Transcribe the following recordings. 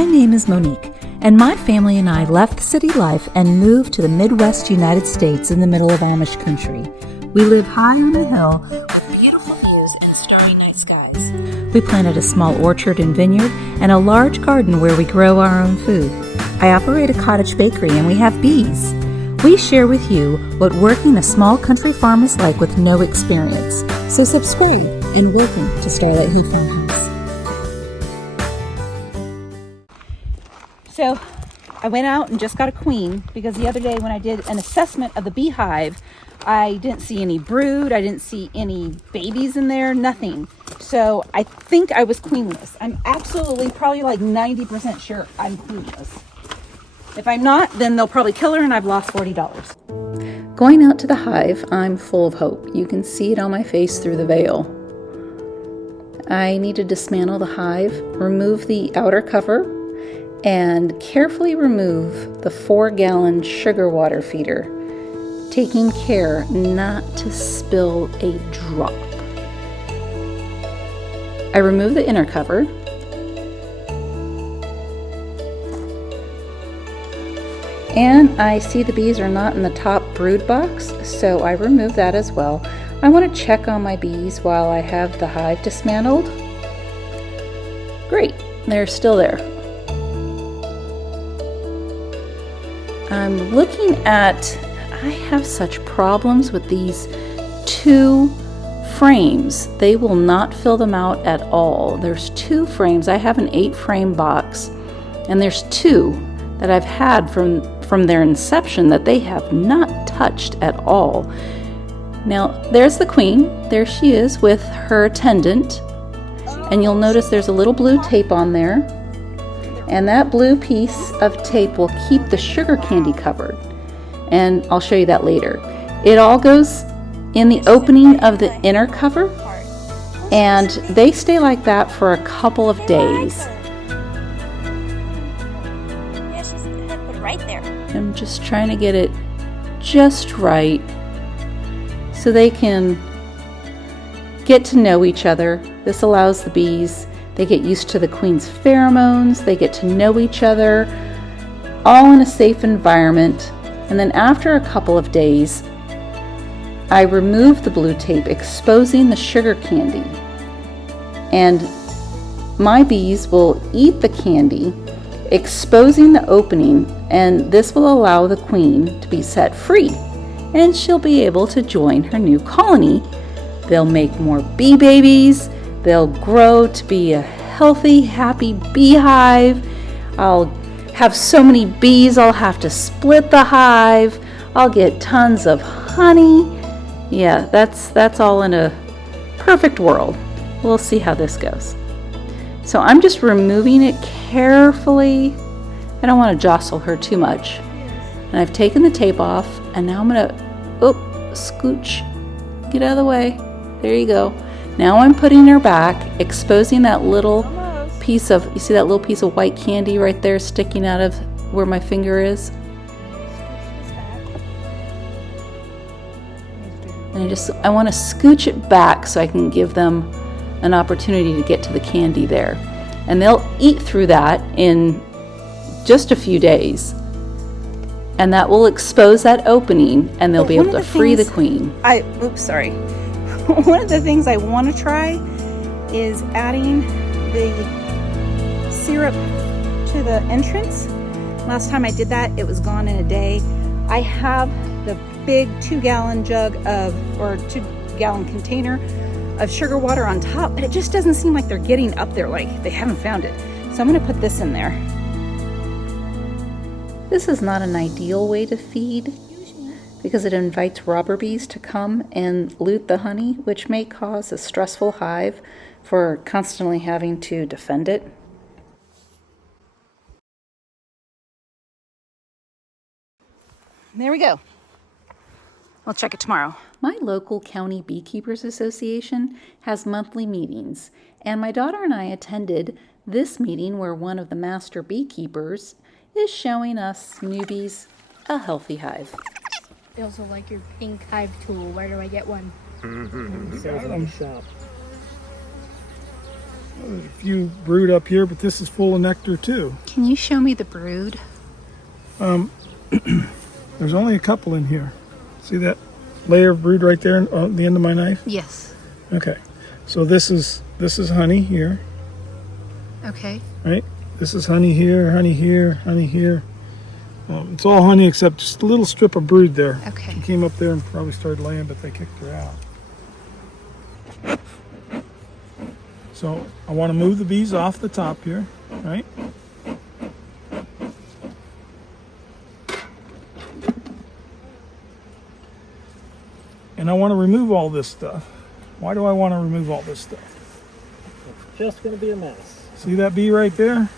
My name is Monique, and my family and I left city life and moved to the Midwest United States in the middle of Amish country. We live high on a hill with beautiful views and starry night skies. We planted a small orchard and vineyard and a large garden where we grow our own food. I operate a cottage bakery and we have bees. We share with you what working a small country farm is like with no experience. So subscribe and welcome to Starlight Farmhouse. So I went out and just got a queen because the other day when I did an assessment of the beehive, I didn't see any brood, I didn't see any babies in there, nothing. So I think I was queenless. I'm absolutely probably like 90% sure I'm queenless. If I'm not, then they'll probably kill her and I've lost $40. Going out to the hive, I'm full of hope. You can see it on my face through the veil. I need to dismantle the hive, remove the outer cover, and carefully remove the 4-gallon sugar water feeder, taking care not to spill a drop. I remove the inner cover, and I see the bees are not in the top brood box, so I remove that as well. I want to check on my bees while I have the hive dismantled. Great, they're still there. I'm looking at, I have such problems with these 2 frames. They will not fill them out at all. There's 2 frames. I have an 8-frame box, and there's 2 that I've had from their inception that they have not touched at all. Now, there's the queen. There she is with her attendant, and you'll notice there's a little blue tape on there. And that blue piece of tape will keep the sugar candy covered. And I'll show you that later. It all goes in the opening of the inner cover, and they stay like that for a couple of days. Yeah, she's put it right there. I'm just trying to get it just right so they can get to know each other. This allows the bees, they get used to the queen's pheromones, they get to know each other, all in a safe environment. And then after a couple of days, I remove the blue tape, exposing the sugar candy. And my bees will eat the candy, exposing the opening, and this will allow the queen to be set free. And she'll be able to join her new colony. They'll make more bee babies. They'll grow to be a healthy, happy beehive. I'll have so many bees, I'll have to split the hive. I'll get tons of honey. Yeah, that's all in a perfect world. We'll see how this goes. So I'm just removing it carefully. I don't want to jostle her too much. And I've taken the tape off, and now I'm gonna, scooch, get out of the way. There you go. Now I'm putting her back, exposing that little piece of, you see that little piece of white candy right there sticking out of where my finger is? And I want to scooch it back so I can give them an opportunity to get to the candy there. And they'll eat through that in just a few days. And that will expose that opening, and they'll be able to free the queen. One of the things I want to try is adding the syrup to the entrance. Last time I did that, it was gone in a day. I have the big 2-gallon jug or 2-gallon container of sugar water on top, but it just doesn't seem like they're getting up there, like they haven't found it. So I'm going to put this in there. This is not an ideal way to feed, because it invites robber bees to come and loot the honey, which may cause a stressful hive for constantly having to defend it. There we go. I'll check it tomorrow. My local county beekeepers association has monthly meetings, and my daughter and I attended this meeting where one of the master beekeepers is showing us newbies a healthy hive. I also like your pink hive tool. Where do I get one? Shop. There's a few brood up here, but this is full of nectar too. Can you show me the brood? There's only a couple in here. See that layer of brood right there on the end of my knife? Yes. Okay. So this is honey here, Okay. right? This is honey here, honey here, honey here. It's all honey except just a little strip of brood there. Okay. She came up there and probably started laying, but they kicked her out. So I want to move the bees off the top here, right? And I want to remove all this stuff. Why do I want to remove all this stuff? It's just going to be a mess. See that bee right there?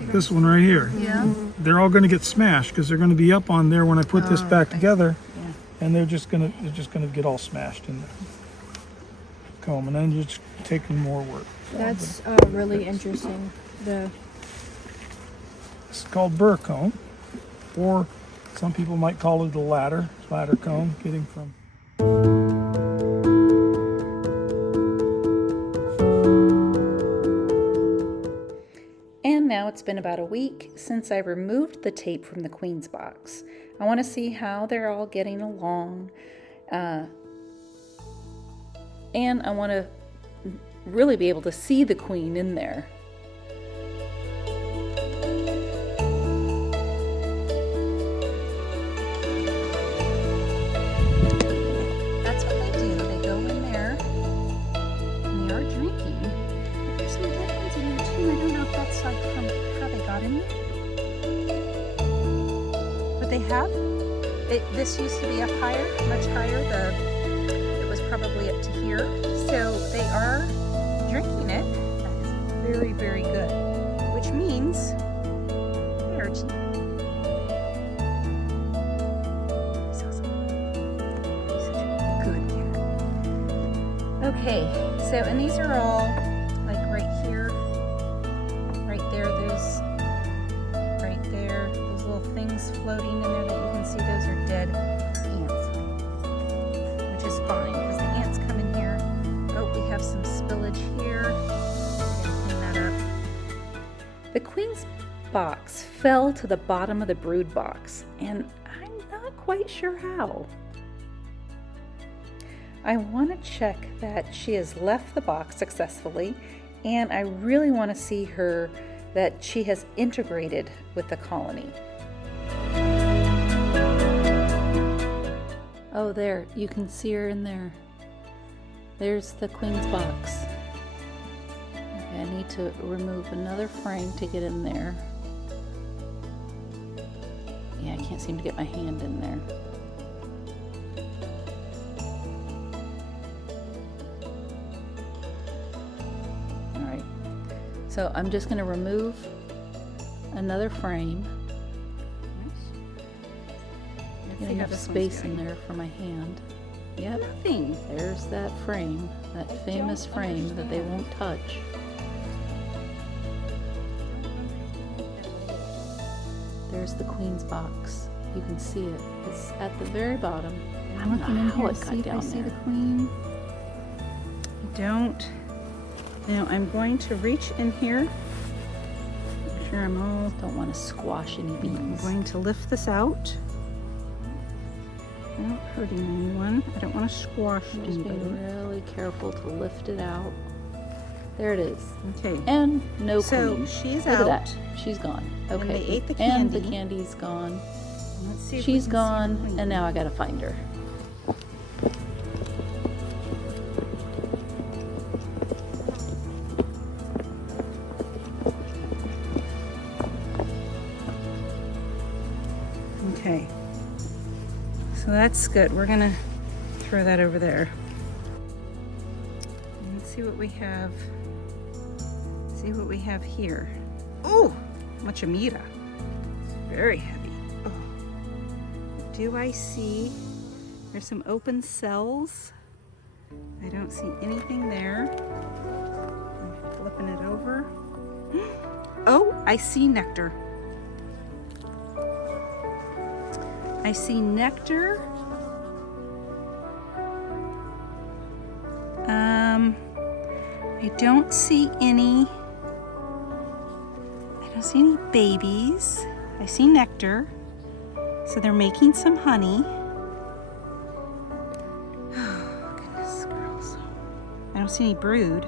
This one right here. Yeah. They're all going to get smashed because they're going to be up on there when I put this back together, Yeah. and they're just going to get all smashed in the comb, and then you're just taking more work. That's really interesting. It's called burr comb, or some people might call it a ladder comb, getting from. And now it's been about a week since I removed the tape from the queen's box. I want to see how they're all getting along. And I want to really be able to see the queen in there. That's what they do. They go in there and they are drinking. But there's some dead ones in there too. I don't know if that's like from how they got in there. But they have. This used to be up higher, much higher. It was probably up to here. So they are drinking it. That is very, very good. Which means, hey Archie. He's awesome. He's such a good cat. Okay, so and these are all like right here, right there, those right there, those little things floating in there that you can see, those are dead ants, which is fine because the ants come in here. Oh, we have some spillage here. We're gonna clean that up. The queen's box fell to the bottom of the brood box, and I'm not quite sure how. I want to check that she has left the box successfully, and I really want to see her that she has integrated with the colony. Oh, there, you can see her in there. There's the queen's box. Okay, I need to remove another frame to get in there. Yeah, I can't seem to get my hand in there. Alright, so I'm just going to remove another frame. I See how have this one's space in doing. there for my hand. Yep, Nothing. there's that frame, that famous frame that they won't touch. There's the queen's box. You can see it. It's at the very bottom. I I'm don't know looking in how here it to got see if I down see the there. queen. I don't. Now I'm going to reach in here. Make sure I'm all. Don't want to squash any I'm beans. going to lift this out. Not hurting anyone. I don't want to squash Just anybody. being really careful to lift it out. There it is. Okay. And no So queen. she's Look out. at that. She's gone. And Okay. they ate the And candy. the candy's gone. Let's see if we She's can see the gone, queen. and now I gotta find her. Okay. So that's good. We're gonna throw that over there. Let's see what we have. See what we have here. Oh, much amira. Very heavy. Oh. Do I see? There's some open cells. I don't see anything there. I'm flipping it over. Oh, I see nectar. I see nectar. I I don't see any babies. I see nectar. So they're making some honey. Oh, goodness, girls. I don't see any brood.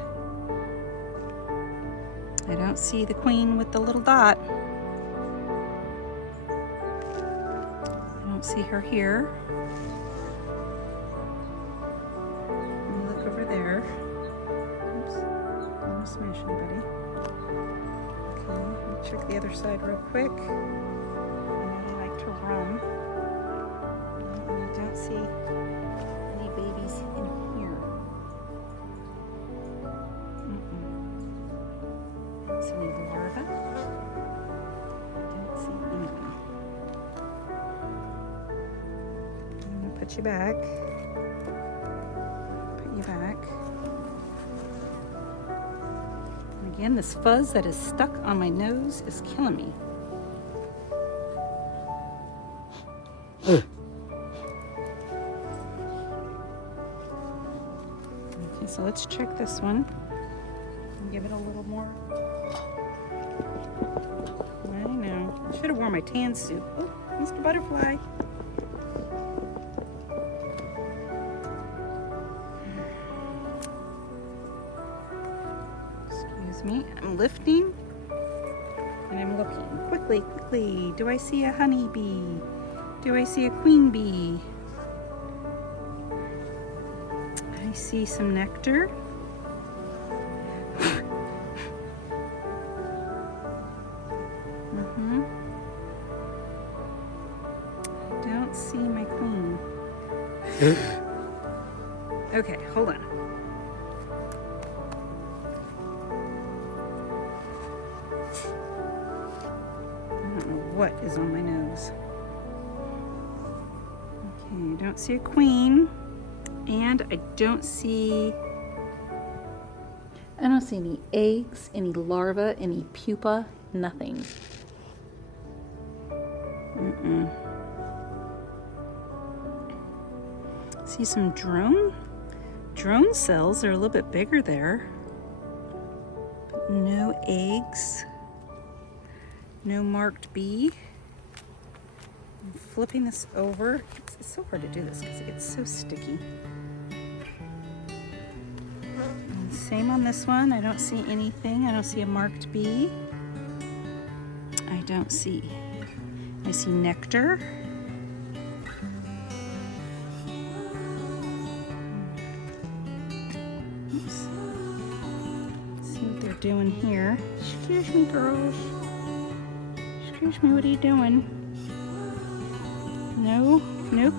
I don't see the queen with the little dot. I don't see her here. Let me look over there. Oops, don't want to smash anybody. Okay, let me check the other side real quick. I like to run. And I don't see any babies in here. Don't see any larvae. Don't see anything. I'm gonna put you back. Put you back. And again, this fuzz that is stuck on my nose is killing me. Okay, so let's check this one and give it a little more. I know. I should have worn my tan suit. Oh, Mr. Butterfly. Excuse me. I'm lifting and I'm looking. Quickly, quickly. Do I see a honeybee? Do I see a queen bee? I see some nectar. I don't see my queen. Okay, hold on. I don't know what is on my nose. Okay, I don't see a queen. And I don't see any eggs, any larvae, any pupa, nothing. See some drone cells. They're a little bit bigger there. But no eggs. No marked bee. I'm flipping this over. It's so hard to do this because it's so sticky. And same on this one. I don't see anything. I don't see a marked bee. I see nectar. Oops. Let's see what they're doing here. Excuse me, girls. Excuse me, what are you doing? No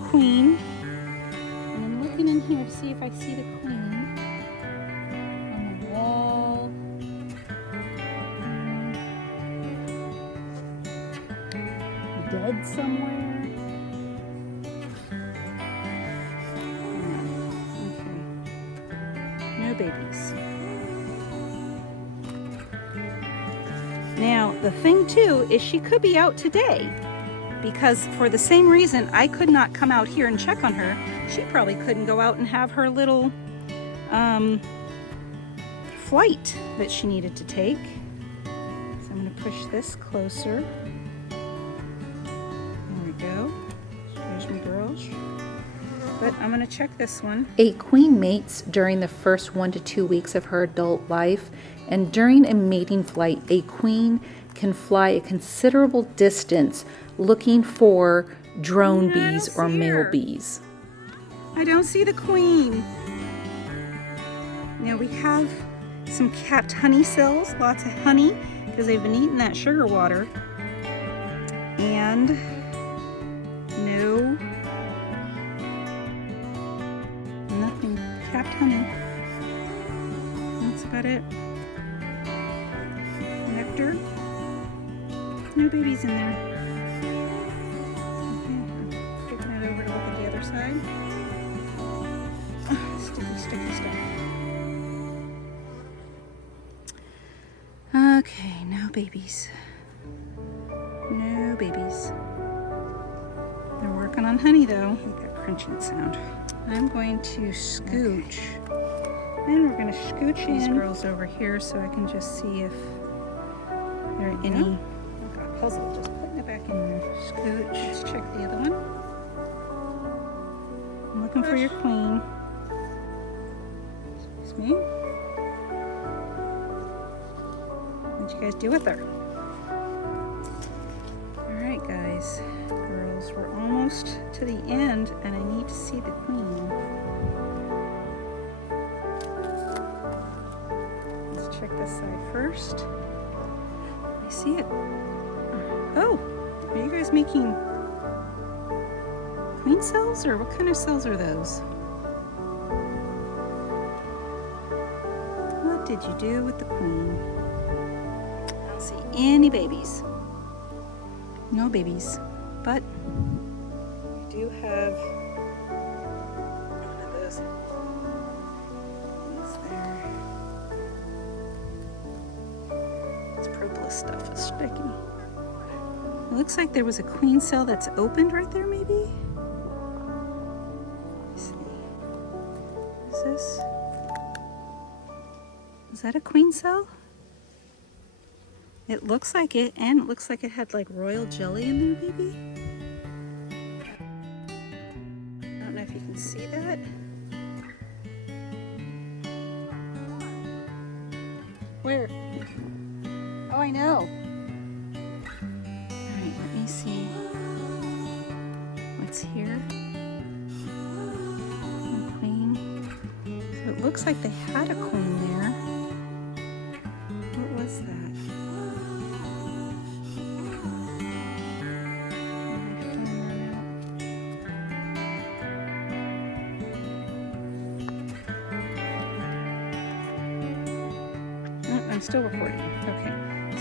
queen. And I'm looking in here to see if I see the queen on the wall. Dead somewhere. Okay. No babies. Now, the thing too is she could be out today. Because for the same reason I could not come out here and check on her, she probably couldn't go out and have her little flight that she needed to take. So I'm going to push this closer. There we go. Excuse me, girls. But I'm going to check this one. A queen mates during the first 1 to 2 weeks of her adult life, and during a mating flight, a queen can fly a considerable distance looking for drone bees or male bees. I don't see the queen. Now we have some capped honey cells, lots of honey, because they've been eating that sugar water. And nothing, capped honey. That's about it. Nectar. No babies in there. Okay, I'm taking it over to look at the other side. Sticky stuff. Okay, no babies. No babies. They're working on honey though. Make that crunching sound. I'm going to scooch And we're gonna scooch these girls over here so I can just see if there are any. I got a puzzle, just putting it back in there. Scooch. Let's check the other one. I'm looking for your queen. Excuse me. What'd you guys do with her? All right, guys, girls, we're almost to the end, and I need to see the queen. Let's check this side first. I see it. Oh, are you guys making queen cells, or what kind of cells are those? What did you do with the queen? I don't see any babies. No babies, but we do have one of those ones there. This propolis stuff is sticky. It looks like there was a queen cell that's opened right there, maybe? Let me see. Is this? Is that a queen cell? It looks like it, and it looks like it had like royal jelly in there, maybe? I don't know if you can see that. Where? Oh, I know. All right, let me see what's here. The queen. So it looks like they had a queen there. What was that? I'm still recording. Okay,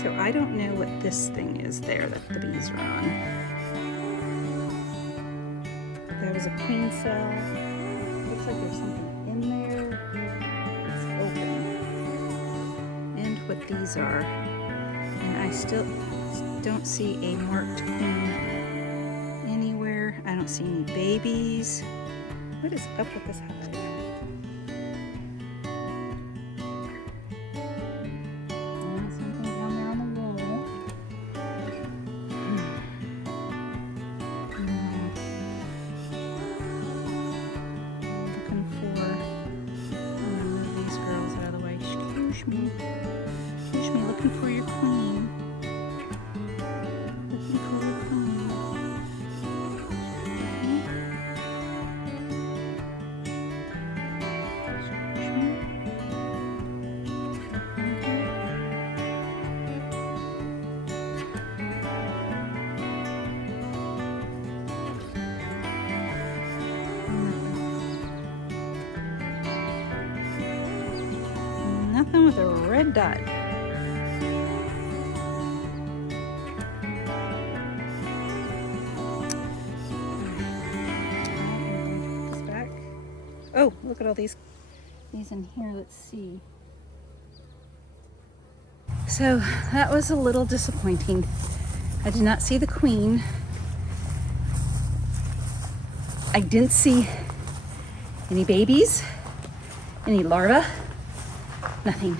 so I don't know what this thing is there that the bees are on. There was a queen cell. Looks like there's something in there. It's open. And what these are. And I still don't see a marked queen anywhere. I don't see any babies. What is up with this hive? Excuse me, looking for your queen. Looking for your queen. Nothing with a red dot. This back. Oh, look at all these in here. Let's see. So that was a little disappointing. I did not see the queen. I didn't see any babies, any larvae. Nothing.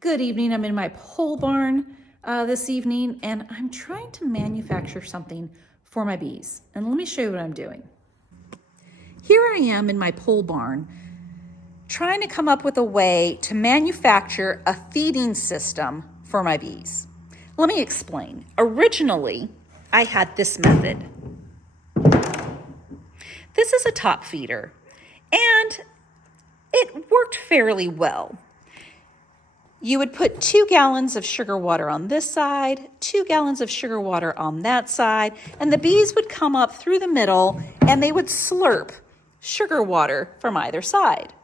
Good evening. I'm in my pole barn this evening, and I'm trying to manufacture something for my bees. And let me show you what I'm doing. Here I am in my pole barn, trying to come up with a way to manufacture a feeding system for my bees. Let me explain. Originally, I had this method. This is a top feeder, and it worked fairly well. You would put 2 gallons of sugar water on this side, 2 gallons of sugar water on that side, and the bees would come up through the middle and they would slurp sugar water from either side.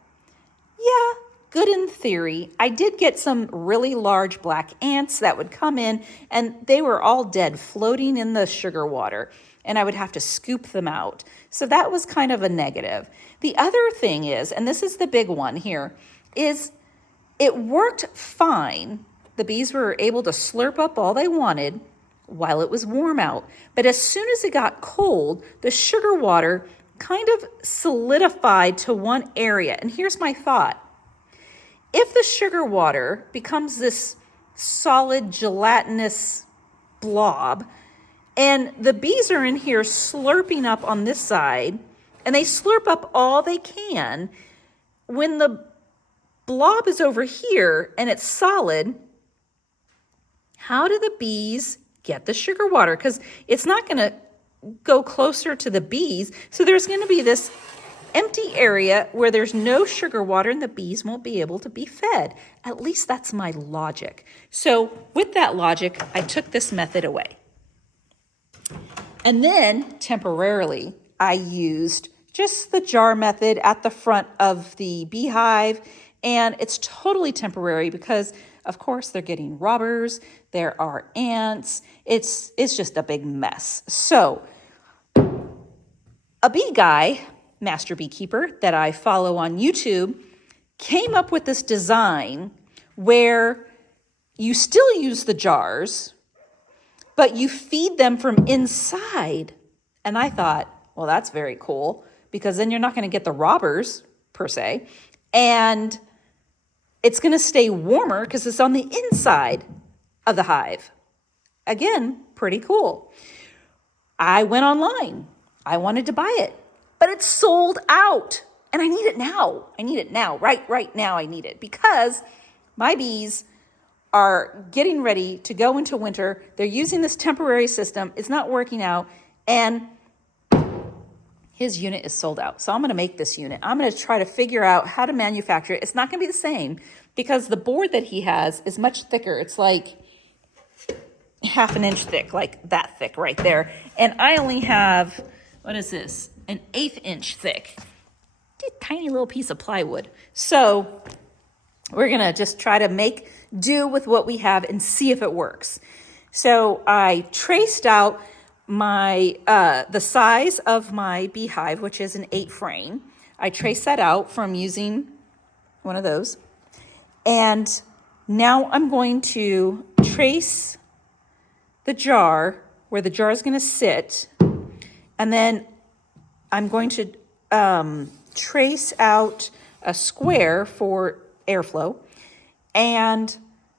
Yeah, good in theory. I did get some really large black ants that would come in, and they were all dead, floating in the sugar water, and I would have to scoop them out. So that was kind of a negative. The other thing is, and this is the big one here, is it worked fine. The bees were able to slurp up all they wanted while it was warm out. But as soon as it got cold, the sugar water kind of solidified to one area. And here's my thought. If the sugar water becomes this solid gelatinous blob, and the bees are in here slurping up on this side, and they slurp up all they can, when the blob is over here and it's solid, how do the bees get the sugar water? Because it's not going to go closer to the bees. So there's going to be this empty area where there's no sugar water and the bees won't be able to be fed. At least that's my logic. So with that logic, I took this method away. And then temporarily, I used just the jar method at the front of the beehive. And it's totally temporary because, of course, they're getting robbers. There are ants. It's just a big mess. So a bee guy, master beekeeper, that I follow on YouTube, came up with this design where you still use the jars, but you feed them from inside. And I thought, well, that's very cool, because then you're not going to get the robbers, per se, and it's going to stay warmer because it's on the inside of the hive. Again, pretty cool. I went online. I wanted to buy it, but it's sold out, and I need it now. I need it now, right now I need it, because my bees are getting ready to go into winter. They're using this temporary system. It's not working out, and his unit is sold out. So I'm going to make this unit. I'm going to try to figure out how to manufacture it. It's not going to be the same because the board that he has is much thicker. It's like half an inch thick, like that thick right there. And I only have, what is this? An 1/8 inch thick, tiny little piece of plywood. So we're going to just try to make do with what we have and see if it works. So I traced out my the size of my beehive, which is an 8 frame. I traced that out from using one of those. And now I'm going to trace the jar where the jar is going to sit. And then I'm going to trace out a square for airflow. And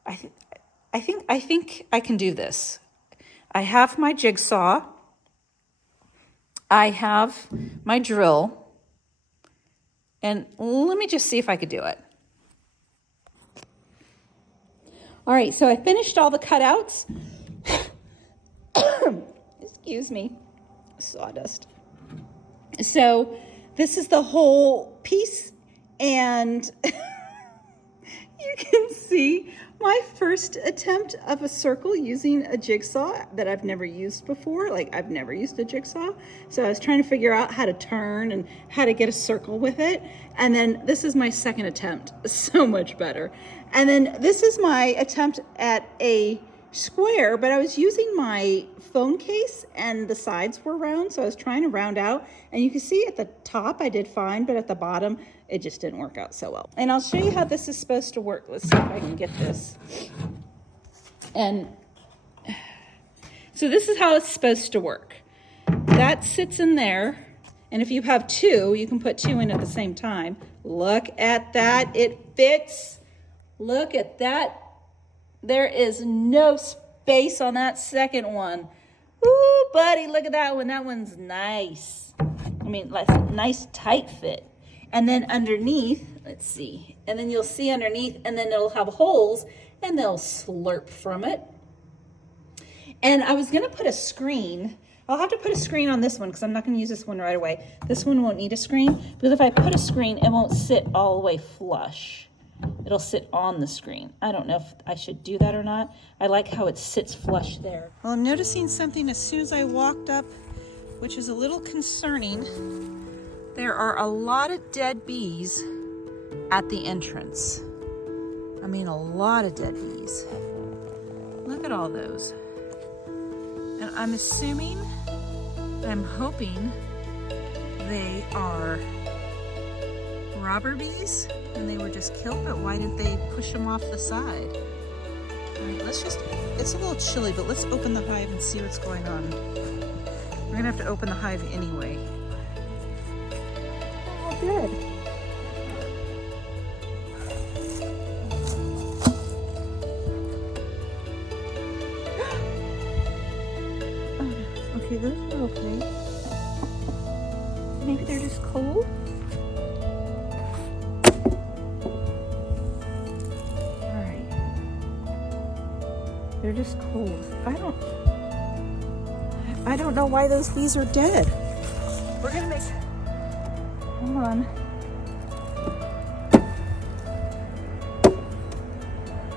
I think I can do this. I have my jigsaw. I have my drill. And let me just see if I could do it. All right, so I finished all the cutouts. Excuse me, sawdust. So this is the whole piece, and you can see my first attempt of a circle using a jigsaw that I've never used before. Like, I've never used a jigsaw. So I was trying to figure out how to turn and how to get a circle with it. And then this is my second attempt. So much better. And then this is my attempt at a square, but I was using my phone case and the sides were round. So I was trying to round out, and you can see at the top I did fine, but at the bottom it just didn't work out so well. And I'll show you how this is supposed to work. Let's see if I can get this. And so this is how it's supposed to work. That sits in there. And if you have two, you can put two in at the same time. Look at that, it fits. Look at that. There is no space on that second one. Ooh, buddy, look at that one. That one's nice. I mean, that's a nice tight fit. And then underneath, let's see. And then you'll see underneath, and then it'll have holes, and they'll slurp from it. And I was gonna put a screen. I'll have to put a screen on this one because I'm not gonna use this one right away. This one won't need a screen, because if I put a screen, it won't sit all the way flush. It'll sit on the screen. I don't know if I should do that or not. I like how it sits flush there. Well, I'm noticing something as soon as I walked up, which is a little concerning. There are a lot of dead bees at the entrance. I mean, a lot of dead bees. Look at all those. And I'm assuming, I'm hoping they are robber bees and they were just killed, but why didn't they push them off the side? All right, let's just, it's a little chilly, but let's open the hive and see what's going on. We're gonna have to open the hive anyway. dead. Oh, no. Okay, those are okay. Maybe they're just cold. All right. They're just cold. I don't know why those bees are dead. We're gonna make, hold on.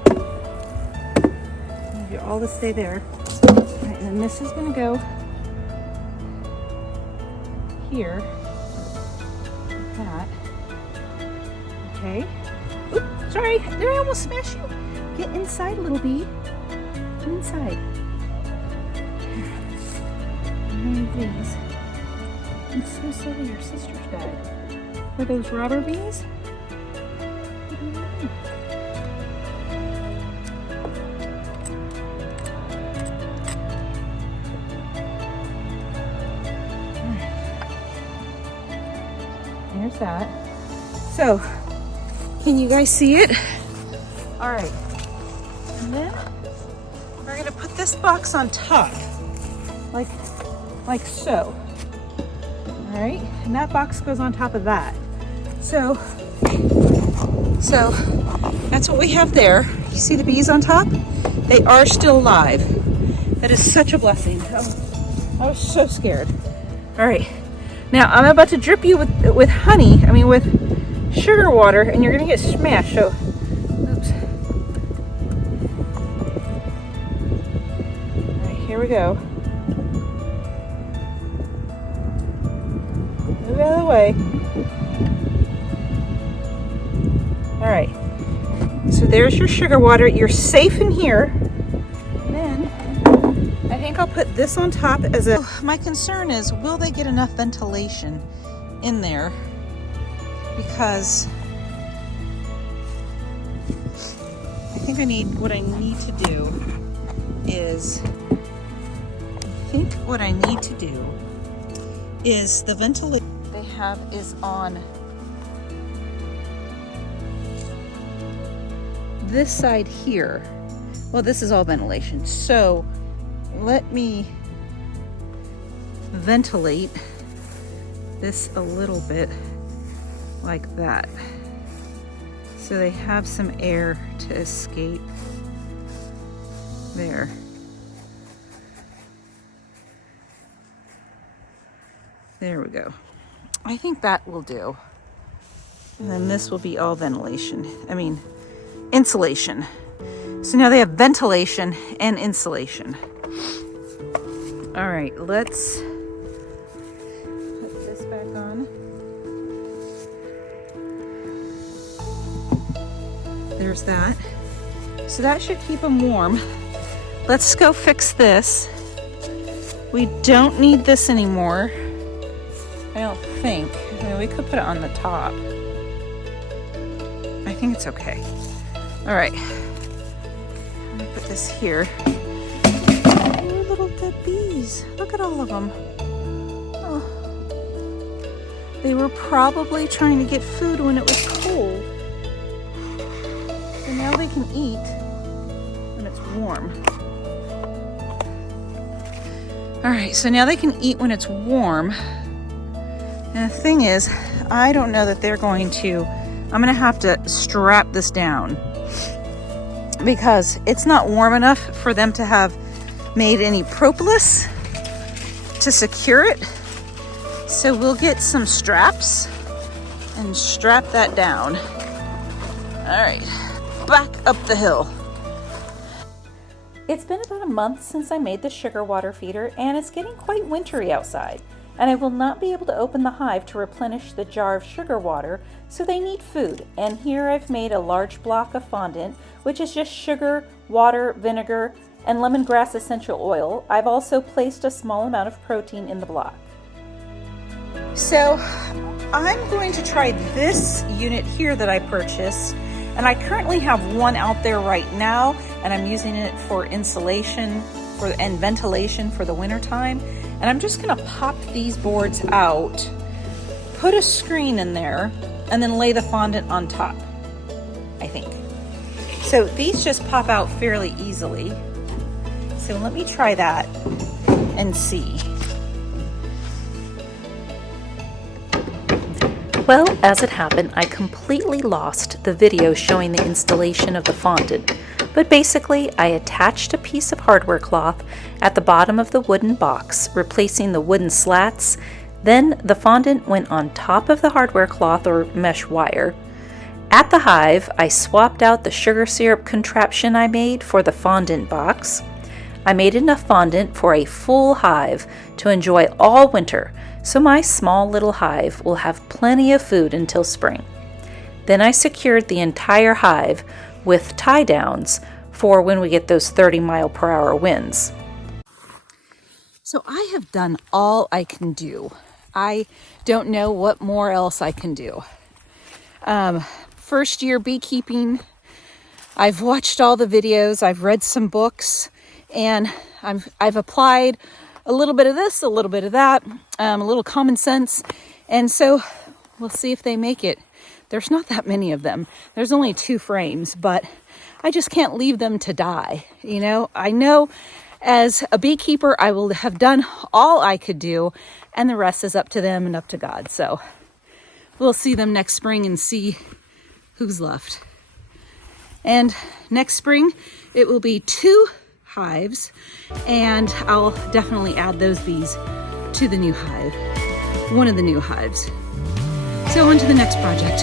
I need you all to stay there. All right, and then this is gonna go here, like that. Okay. Oop, sorry, did I almost smash you? Get inside, little bee. Get inside. These. I'm so sorry your sister's died. Are those robber bees? I don't know. There's that. So, can you guys see it? All right. And then we're gonna put this box on top, like so. All right, and that box goes on top of that. So that's what we have there. You see the bees on top? They are still alive. That is such a blessing. I was so scared. All right, now I'm about to drip you with honey. I mean with sugar water, and you're gonna get smashed. So, oops. All right, here we go. Move out of the way. All right. So there's your sugar water. You're safe in here. And then I think I'll put this on top as a... My concern is, will they get enough ventilation in there? Because I think what I need to do is the ventilation they have is on this side here. Well, this is all ventilation. So let me ventilate this a little bit like that. So they have some air to escape there. There we go. I think that will do. And then this will be all insulation. So now they have ventilation and insulation. All right, let's put this back on. There's that. So that should keep them warm. Let's go fix this. We don't need this anymore. I don't think. I mean, we could put it on the top. I think it's okay. All right. I'm gonna put this here. Oh, little dead bees. Look at all of them. Oh. They were probably trying to get food when it was cold. So now they can eat when it's warm. All right, so now they can eat when it's warm. And the thing is, I don't know that they're going to, I'm gonna have to strap this down because it's not warm enough for them to have made any propolis to secure it. So we'll get some straps and strap that down. All right, back up the hill. It's been about a month since I made the sugar water feeder, and it's getting quite wintry outside, and I will not be able to open the hive to replenish the jar of sugar water, so they need food. And here I've made a large block of fondant, which is just sugar, water, vinegar, and lemongrass essential oil. I've also placed a small amount of protein in the block. So I'm going to try this unit here that I purchased, and I currently have one out there right now, and I'm using it for insulation and ventilation for the winter time. And I'm just gonna pop these boards out, put a screen in there and then lay the fondant on top, I think. So these just pop out fairly easily. So let me try that and see. Well, as it happened, I completely lost the video showing the installation of the fondant. But basically, I attached a piece of hardware cloth at the bottom of the wooden box, replacing the wooden slats. Then the fondant went on top of the hardware cloth or mesh wire. At the hive, I swapped out the sugar syrup contraption I made for the fondant box. I made enough fondant for a full hive to enjoy all winter, so my small little hive will have plenty of food until spring. Then I secured the entire hive with tie downs for when we get those 30-mile-per-hour winds. So I have done all I can do. I don't know what more else I can do. First year beekeeping, I've watched all the videos, I've read some books, and I've applied a little bit of this, a little bit of that, a little common sense, and so we'll see if they make it. There's not that many of them. There's only 2 frames, but I just can't leave them to die. You know, I know as a beekeeper, I will have done all I could do, and the rest is up to them and up to God. So we'll see them next spring and see who's left. And next spring, it will be 2 hives, and I'll definitely add those bees to the new hive, one of the new hives. So on to the next project.